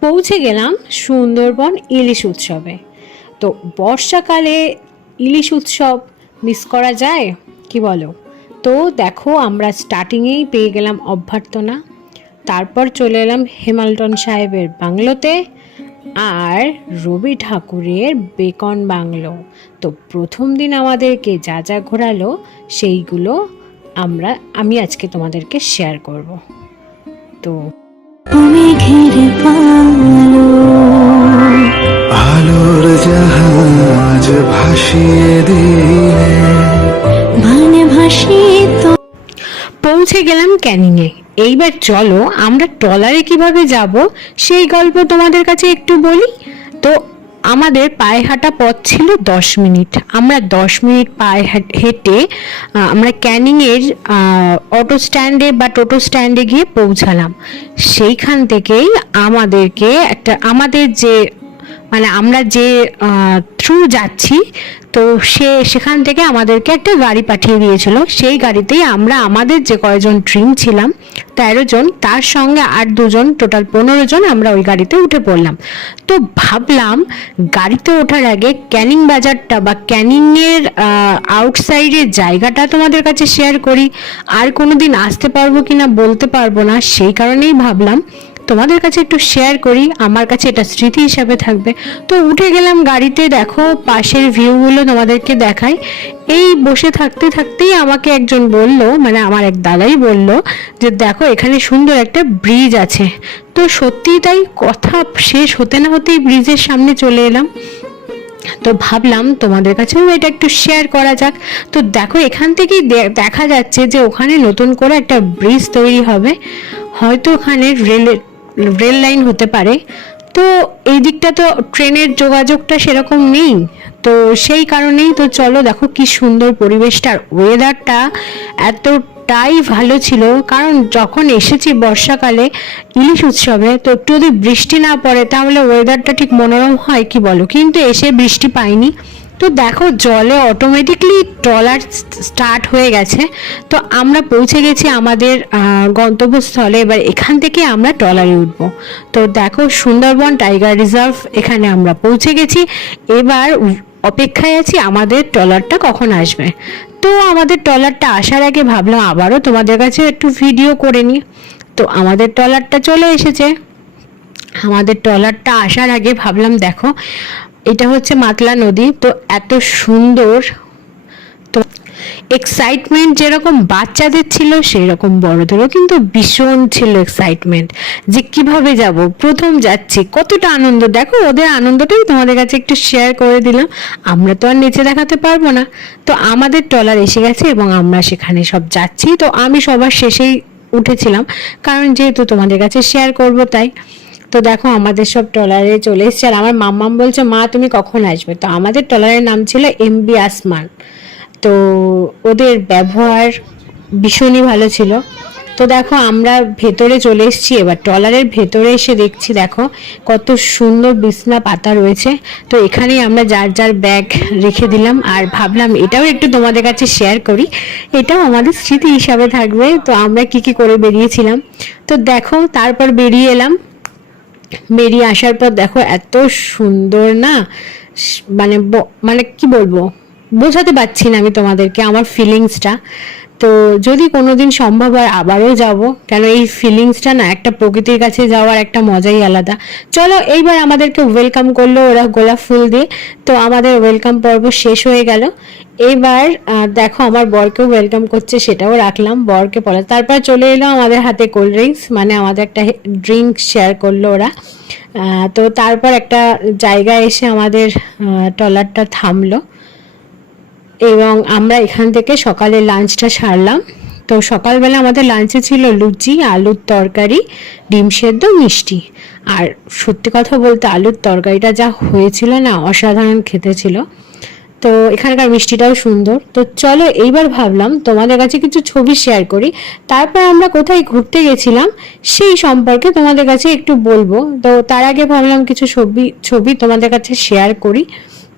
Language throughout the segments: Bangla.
পৌঁছে গেলাম সুন্দরবন ইলিশ উৎসবে। তো বর্ষাকালে ইলিশ উৎসব মিস করা যায়? কি বলো? তো দেখো, আমরা স্টার্টিংয়েই পেয়ে গেলাম অভ্যর্থনা। তারপর চলে এলাম হেমালটন সাহেবের বাংলোতে আর রবি ঠাকুরের বেকন বাংলো। তো প্রথম দিন আমাদেরকে যা যা ঘোরালো, সেইগুলো আমরা, আমি আজকে তোমাদেরকে শেয়ার করব। তো মেঘের পালো আলোর জাহাজ ভাসিয়ে দিলে। মানে ভাসিত পৌঁছে গেলাম ক্যানিংয়ে। এইবার চলো আমরা ট্রলারে কীভাবে যাব সেই গল্প তোমাদের কাছে একটু বলি। তো আমাদের পায়ে হাঁটা পথ ছিল দশ মিনিট। আমরা দশ মিনিট পায়ে হাঁট- আমরা ক্যানিংয়ের অটো স্ট্যান্ডে বা টোটো স্ট্যান্ডে গিয়ে পৌঁছালাম। সেইখান থেকেই আমাদেরকে একটা, আমাদের যে মানে আমরা যে থ্রু যাচ্ছি, তো সে সেখান থেকে আমাদেরকে একটা গাড়ি পাঠিয়ে দিয়েছিল। সেই গাড়িতেই আমরা আমাদের যে কয়জন ড্রিম ছিলাম, তেরো জন, তার সঙ্গে আর দুজন, টোটাল পনেরো জন আমরা ওই গাড়িতে উঠে পড়লাম। তো ভাবলাম গাড়িতে ওঠার আগে ক্যানিং বাজারটা বা ক্যানিংয়ের আউটসাইডের জায়গাটা তোমাদের কাছে শেয়ার করি। আর কোনো দিন আসতে পারব কি না বলতে পারব না, সেই কারণেই ভাবলাম তোমাদের কাছে একটু শেয়ার করি, আমার কাছে এটা স্মৃতি হিসাবে থাকবে। তো উঠে গেলাম গাড়িতে, দেখো পাশের ভিউগুলো তোমাদেরকে দেখাই। এই বসে থাকতে থাকতেই আমাকে একজন বলল মানে আমার এক দাদাই বলল যে, দেখো এখানে সুন্দর একটা ব্রিজ আছে। তো সত্যিই তাই কথা শেষ হতে না হতেই ব্রিজের সামনে চলে এলাম। তো ভাবলাম তোমাদের কাছেও এটা একটু শেয়ার করা যাক। তো দেখো এখান থেকেই দেখা যাচ্ছে যে ওখানে নতুন করে একটা ব্রিজ তৈরি হবে। হয়তো ওখানে রেলের রেল লাইন হতে পারে। তো এই দিকটা তো ট্রেনের যোগাযোগটা সেরকম নেই। তো সেই কারণেই তো চলো দেখো কি সুন্দর পরিবেশটা আর ওয়েদারটা এতটাই ভালো ছিল। কারণ যখন এসেছি বর্ষাকালে ইলিশ উৎসবে, তো একটু যদি বৃষ্টি না পড়ে তাহলে ওয়েদারটা ঠিক মনোরম হয়, কি বলো? কিন্তু এসে বৃষ্টি পাইনি। তো দেখো জলে অটোমেটিকলি ট্রলার স্টার্ট হয়ে গেছে। তো আমরা পৌঁছে গেছি আমাদের গন্তব্যস্থলে। এবার এখান থেকে আমরা ট্রলারে উঠবো। তো দেখো সুন্দরবন টাইগার রিজার্ভ, এখানে আমরা পৌঁছে গেছি। এবার অপেক্ষায় আছি আমাদের ট্রলারটা কখন আসবে। তো আমাদের ট্রলারটা আসার আগে ভাবলাম আবারও তোমাদের কাছে একটু ভিডিও করে নিই। তো আমাদের ট্রলারটা চলে এসেছে। আমাদের ট্রলারটা আসার আগে ভাবলাম দেখো এটা হচ্ছে মাতলা নদী, তো এত সুন্দর। তো এক্সাইটমেন্ট যেরকম বাচ্চাদের ছিল সেই রকম বড়দেরও কিন্তু ভীষণ ছিল এক্সাইটমেন্ট যে কীভাবে যাব? প্রথম যাচ্ছি, কতটা আনন্দ। দেখো, ওদের আনন্দটাই তোমাদের কাছে একটু শেয়ার করে দিলাম। আমরা তো আর নিচে দেখাতে পারব না। তো আমাদের ট্রলার এসে গেছে এবং আমরা সেখানে সব যাচ্ছি। তো আমি সবার শেষেই উঠেছিলাম, কারণ যেহেতু তোমাদের কাছে শেয়ার করব তাই। তো দেখো আমাদের সব ট্রলারে চলে এসছে। আর আমার মাম্মাম বলছে, মা, তুমি কখন আসবে? তো আমাদের ট্রলারের নাম ছিল এমবি আসমান। তো ওদের ব্যবহার ভীষণই ভালো ছিল। তো দেখো আমরা ভেতরে চলে এসেছি। এবার ট্রলারের ভেতরে এসে দেখছি, দেখো কত সুন্দর বিছনা পাতা রয়েছে। তো এখানেই আমরা যার যার ব্যাগ রেখে দিলাম। আর ভাবলাম এটাও একটু তোমাদের কাছে শেয়ার করি। এটাও আমাদের স্মৃতি হিসাবে থাকবে। তো আমরা কি কি করে বেরিয়েছিলাম? তো দেখো, তারপর বেরিয়ে এলাম। বেরিয়ে আসার পর দেখো এত সুন্দর না মানে মানে কি বলব? বোঝাতে পারছি না আমি তোমাদেরকে, আমার ফিলিংসটা তো যদি কোনোদিন সম্ভব হয় আবারও যাব, কেন এই ফিলিংসটা না একটা প্রকৃতির কাছে যাওয়ার একটা মজাই আলাদা। চলো এইবার আমাদেরকে ওয়েলকাম করল ওরা গোলাপ ফুল দিয়ে, তো আমাদের ওয়েলকাম পর্ব শেষ হয়ে গেল। এবার দেখো আমার বরকেও ওয়েলকাম করছে, সেটাও রাখলাম, বরকে পড়া তারপর চলে এলো আমাদের হাতে কোল্ড ড্রিঙ্কস মানে আমাদের একটা ড্রিঙ্ক শেয়ার করল ওরা। তো তারপর একটা জায়গায় এসে আমাদের ট্রলারটা থামলো। এবং আমরা এখান থেকে সকালে লাঞ্চটা সারলাম। তো সকালবেলা আমাদের লাঞ্চে ছিল লুচি, আলুর তরকারি, ডিম সেদ্ধ, মিষ্টি। আর সত্যি কথা বলতে আলুর তরকারিটা যা হয়েছিল না, অসাধারণ খেতে ছিল। তো এখানকার মিষ্টিটাও সুন্দর। তো চলো এইবার ভাবলাম তোমাদের কাছে কিছু ছবি শেয়ার করি। তারপর আমরা কোথায় ঘুরতে গেছিলাম, সেই সম্পর্কে তোমাদের কাছে একটু বলব। তো তার আগে ভাবলাম কিছু ছবি ছবি তোমাদের কাছে শেয়ার করি।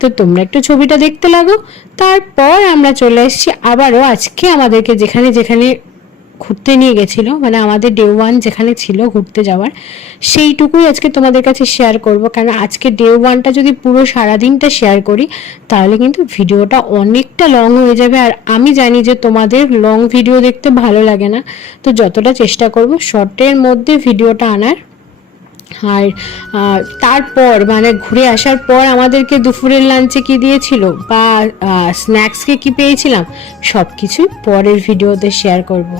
তো তোমরা একটু ছবিটা দেখতে লাগো। তারপর আমরা চলে এসেছি আবারও আজকে আমাদেরকে যেখানে যেখানে ঘুরতে নিয়ে গেছিল মানে আমাদের ডে ওয়ান যেখানে ছিল ঘুরতে যাওয়ার, সেইটুকুই আজকে তোমাদের কাছে শেয়ার করব। কারণ আজকে ডে ওয়ানটা যদি পুরো সারাদিনটা শেয়ার করি, তাহলে কিন্তু ভিডিওটা অনেকটা লং হয়ে যাবে। আর আমি জানি যে তোমাদের লং ভিডিও দেখতে ভালো লাগে না। তো যতটা চেষ্টা করব শর্টের মধ্যে ভিডিওটা আনার আর তারপর মানে ঘুরে আসার পর আমাদেরকে দুপুরের লাঞ্চে কি দিয়েছিল? বা স্ন্যাক্সকে কি পেয়েছিলাম? সব কিছুই পরের ভিডিওতে শেয়ার করব।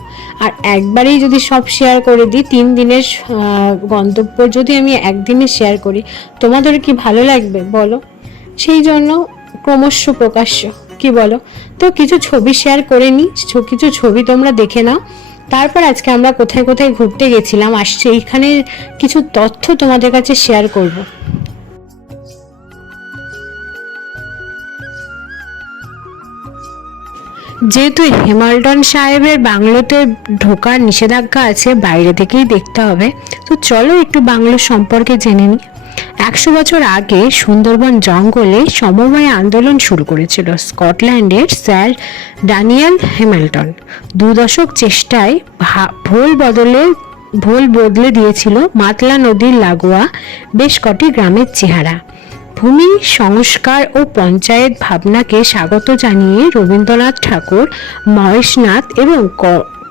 আর একবারেই যদি সব শেয়ার করে দিই, তিন দিনের গন্তব্য যদি আমি একদিনে শেয়ার করি, তোমাদের কি ভালো লাগবে? বলো। সেই জন্য ক্রমশ প্রকাশ্য। কি বলো? তো কিছু ছবি শেয়ার করে নিই কিছু ছবি তোমরা দেখে নাও। তারপর আজকে আমরা কোথায় কোথায় ঘুরতে গেছিলাম আর সেইখানে কিছু তথ্য তোমাদের কাছে শেয়ার করব। যেহেতু হেমালটন সাহেবের বাংলোতে ঢোকার নিষেধাজ্ঞা আছে, বাইরে থেকেই দেখতে হবে। তো চলো একটু বাংলো সম্পর্কে জেনে নিই। একশো বছর আগে সুন্দরবন জঙ্গলে সমবায় আন্দোলন শুরু করেছিল স্কটল্যান্ডের স্যার ড্যানিয়েল হ্যামিল্টন। দু দশক চেষ্টায় ভোল বদলে ভোল বদলে দিয়েছিল মাতলা নদীর লাগোয়া বেশ কটি গ্রামের চেহারা। ভূমি সংস্কার ও পঞ্চায়েত ভাবনাকে স্বাগত জানিয়ে রবীন্দ্রনাথ ঠাকুর, মহেশনাথ এবং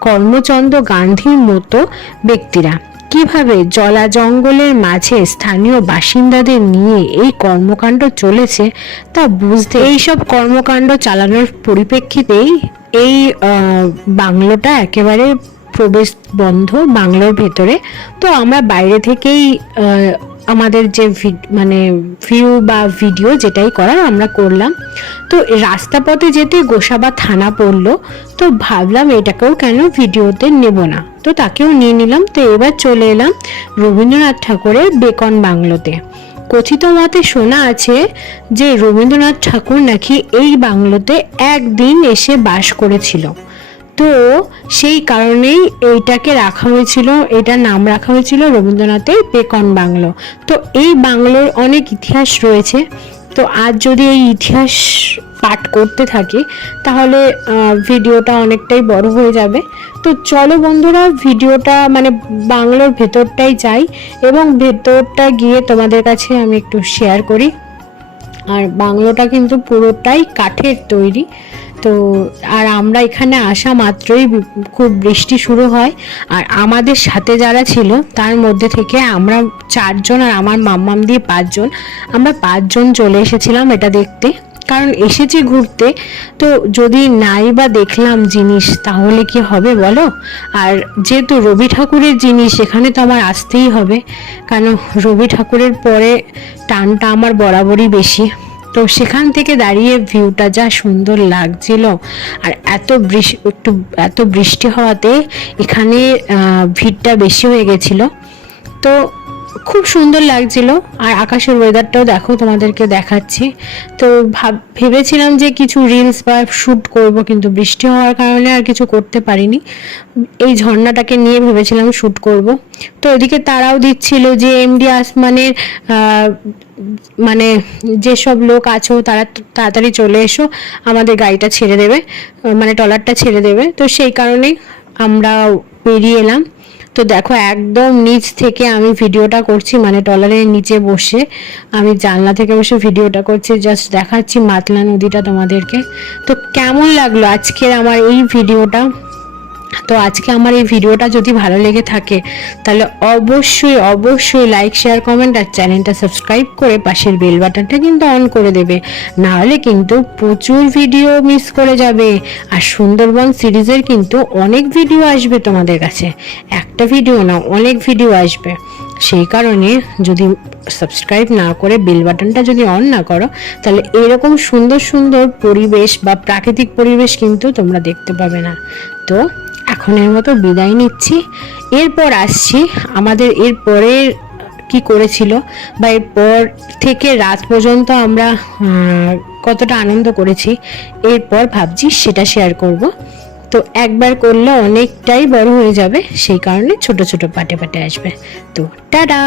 কর্মচন্দ্র গান্ধীর মতো ব্যক্তিরা কীভাবে জলা জঙ্গলের মাঝে স্থানীয় বাসিন্দাদের নিয়ে এই কর্মকাণ্ড চলেছে তা বুঝতে এইসব কর্মকাণ্ড চালানোর পরিপ্রেক্ষিতেই এই বাংলোটা একেবারে প্রবেশ বন্ধ বাংলোর ভেতরে। তো আমরা বাইরে থেকেই আমাদের যে মানে ভিউ বা ভিডিও যেটাই করার আমরা করলাম। তো রাস্তা পথে যেতে গোসাবা থানা পড়ল। তো ভাবলাম এটাকেও কেন ভিডিওতে নেব না। তো তাকেও নিয়ে নিলাম। তো এবার চলে এলাম রবীন্দ্রনাথ ঠাকুরের বেকন বাংলোতে। কথিত মতে শোনা আছে যে, রবীন্দ্রনাথ ঠাকুর নাকি এই বাংলোতে একদিন এসে বাস করেছিল। তো সেই কারণেই এইটাকে রাখা হয়েছিল এটার নাম রাখা হয়েছিল রবীন্দ্রনাথের পেকন বাংলো। তো এই বাংলোর অনেক ইতিহাস রয়েছে। তো আজ যদি এই ইতিহাস পাঠ করতে থাকি, তাহলে ভিডিওটা অনেকটাই বড় হয়ে যাবে। তো চলো বন্ধুরা, ভিডিওটা মানে বাংলোর ভেতরটাই যাই এবং ভেতরটা গিয়ে তোমাদের কাছে আমি একটু শেয়ার করি। আর বাংলোটা কিন্তু পুরোটাই কাঠের তৈরি। তো, আর আমরা এখানে আসা মাত্রই খুব বৃষ্টি শুরু হয়। আর আমাদের সাথে যারা ছিল, তার মধ্যে থেকে আমরা চারজন আর আমার মাম্মাম দিয়ে পাঁচজন। আমরা পাঁচজন চলে এসেছিলাম এটা দেখতে। কারণ এসেছি ঘুরতে, তো যদি নাই বা দেখলাম জিনিস, তাহলে কি হবে বলো? আর যেহেতু রবি ঠাকুরের জিনিস, এখানে তো আমার আসতেই হবে। কারণ রবি ঠাকুরের পরে টানটা আমার বরাবরই বেশি। তো সেখান থেকে দাঁড়িয়ে ভিউটা যা সুন্দর লাগছিল, আর এত বৃষ্টি একটু এত বৃষ্টি হওয়াতে এখানে ভিড়টা বেশি হয়ে গেছিল। তো খুব সুন্দর লাগছিল। আর আকাশের ওয়েদারটাও দেখো, তোমাদেরকে দেখাচ্ছি। তো ভাব, ভেবেছিলাম যে কিছু রিলস বা শ্যুট করব, কিন্তু বৃষ্টি হওয়ার কারণে আর কিছু করতে পারিনি। এই ঝর্ণাটাকে নিয়ে ভেবেছিলাম শ্যুট করব। তো ওদিকে তারাও দিচ্ছিল যে এমডি আসমানের মানে যেসব লোক আছো, তারা তাড়াতাড়ি চলে এসো, আমাদের গাড়িটা ছেড়ে দেবে মানে ট্রলারটা ছেড়ে দেবে। তো সেই কারণেই আমরা বেরিয়ে এলাম। তো দেখো, একদম নিচ থেকে আমি ভিডিওটা করছি মানে টলারের নিচে বসে। আমি জানলা থেকে বসে ভিডিওটা করছি জাস্ট দেখাচ্ছি মাতলা নদীটা তোমাদেরকে। তো কেমন লাগল আজকের আমার এই ভিডিওটা? তো আজকে আমার এই ভিডিওটা যদি ভালো লেগে থাকে, তাহলে অবশ্যই অবশ্যই লাইক শেয়ার কমেন্ট আর চ্যানেলটা সাবস্ক্রাইব করে পাশের বেল বাটনটা কিন্তু অন করে দেবে। না হলে কিন্তু প্রচুর ভিডিও মিস করে যাবে। আর সুন্দরবন সিরিজের কিন্তু অনেক ভিডিও আসবে তোমাদের কাছে। একটা ভিডিও না, অনেক ভিডিও আসবে। সেই কারণে যদি সাবস্ক্রাইব না করে বেল বাটনটা যদি অন না করো, তাহলে এরকম সুন্দর সুন্দর পরিবেশ বা প্রাকৃতিক পরিবেশ কিন্তু তোমরা দেখতে পাবে না। তো এখনের মতো বিদায় নিচ্ছি। এরপর আসছি। আমাদের এরপরের কি করেছিল বা এরপর থেকে রাত পর্যন্ত আমরা কতটা আনন্দ করেছি, এরপর ভাবছি সেটা শেয়ার করব। তো একবার করলে অনেকটাই বড় হয়ে যাবে, সেই কারণে ছোট ছোট পাটে পাটে আসবে। তো টাটা!